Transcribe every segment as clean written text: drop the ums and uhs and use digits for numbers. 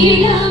Cheer up,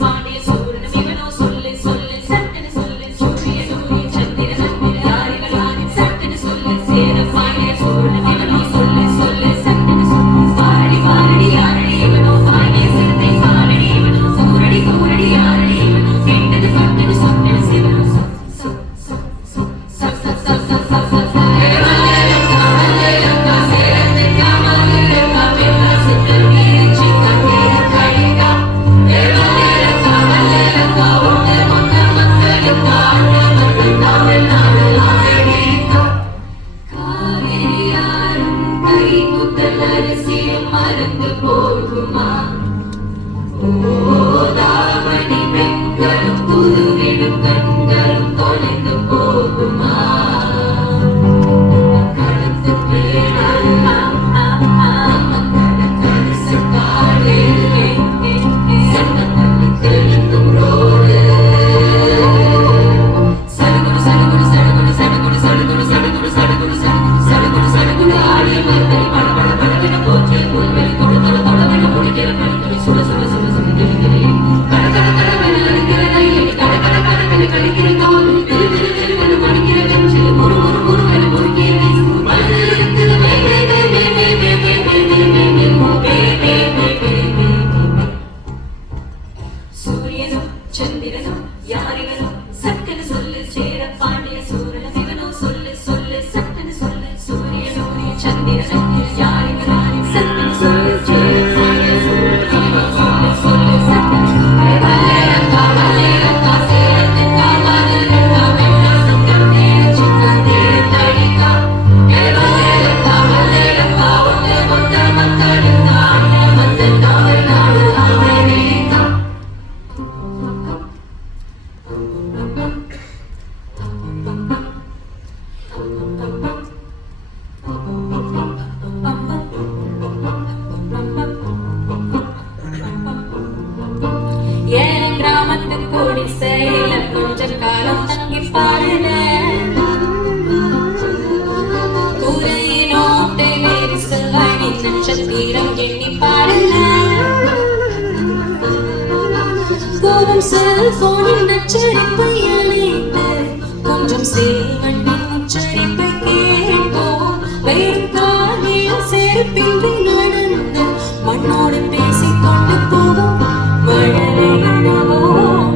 Monday, so ஓதாமணி பெண்களும் குருவிடும் கண்களும் தொலைந்து போகுமா கடத்து சக்காலே சட்டப்பள்ளி தெளிந்தும் ரோடு சடுகுடு சடுகுடு சடுகுடு சடுகுடு சடுகுடு சடுகுடு சடுகுடு சடுகுடு சடுகுடு ஆடிய மரத்தடி பட பட படவென போற்றிய புல்வெளி தொடுதொட தொடவென முடிக்கிற பனித்துளி சுட சுட சுட சுட கிளிகளே கட கட கடவென அடிக்கிற ரயிலடி கட கட கடவென கடிக்கிற காவல் திரு திரு திருவென மடிக்கிற வெஞ்சில் முறு முறு முறுவென முறுக்கிய வீசு மனதில் இருக்குது மே மே மே மே மே மே மே மே மே மே மே மே மே மே மே சூரியனும் சந்திரனும் யாரிகளும் சக்கன சொல்லு சேர பாண்டிய சூரன சிவனோ சொல்லு சொல்லு சக்கன சொல்லு சூரியனோ சந்திரனும் யாரிகளும் சக்கன சொல்லு சேர பாண்டிய சூரன சிவனோ சொல்லு சொல்லு சக்கன வல்லேரக்கா வல்லேரக்கா சேரத்துக்கா மதுரக்கா வெள்ளா சக்கரமே சிக்கந்தே தடிக்கா வல்லேரக்கா வல்லேரக்கா ஒட்டு மொத்த மக்களுக்கா அண்ணன் வந்து தமிழ்நாடு அமெரிக்கா ஏன் கிராமத்து கூடி செயல கொஞ்ச காலம் தங்கி பாருல கூரையினோட்டை நெரிசலாய் நட்சத்திரம் எண்ணி பாருல கோபம் செல்போனின் நச்சரிப்பை அழைத்து கொஞ்சம் செல்வண்டின் உச்சரிப்பை கேட்போம் வெறும் காலில் செருப்பின்றி நடந்து மண்ணோடு பேசிக்கொண்டு போவோம் மழலை எழுவோம்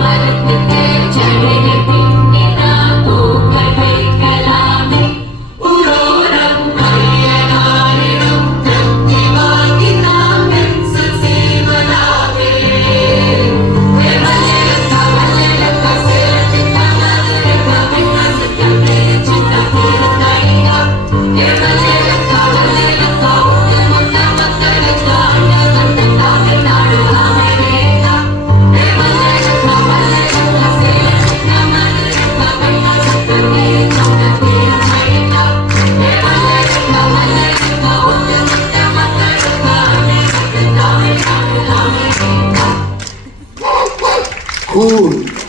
மரத்து தேச்சடையில் பின்னி நாம் பூக்கள் வைக்கலாமே உரோரம் மையனாரிடம் தத்தி வாங்கி நாம் பென்சில் செய்வதாவே வல்லேரக்கா வல்லேரக்கா சேலத்துக்கா மதுரைக்கா வெண்ணா சக்கரமே சிக்கந்தே தடிக்கா வல்லேரக்கா வல்லேரக்கா ஒட்டு மொத்த மக்களுக்கா அண்ணன் வந்து தமிழ்நாடு அமெரிக்கா வல்லேரக்கா வல்லேரக்கா சேலத்துக்கா மதுரைக்கா வெண்ணா சக்கரமே சிக்கந்தே தடிக்கா வல்லேரக்கா வல்லேரக்கா ஒட்டு மொத்த மக்களுக்கா அண்ணன் வந்து தமிழ்நாடு அமெரிக்கா Cool.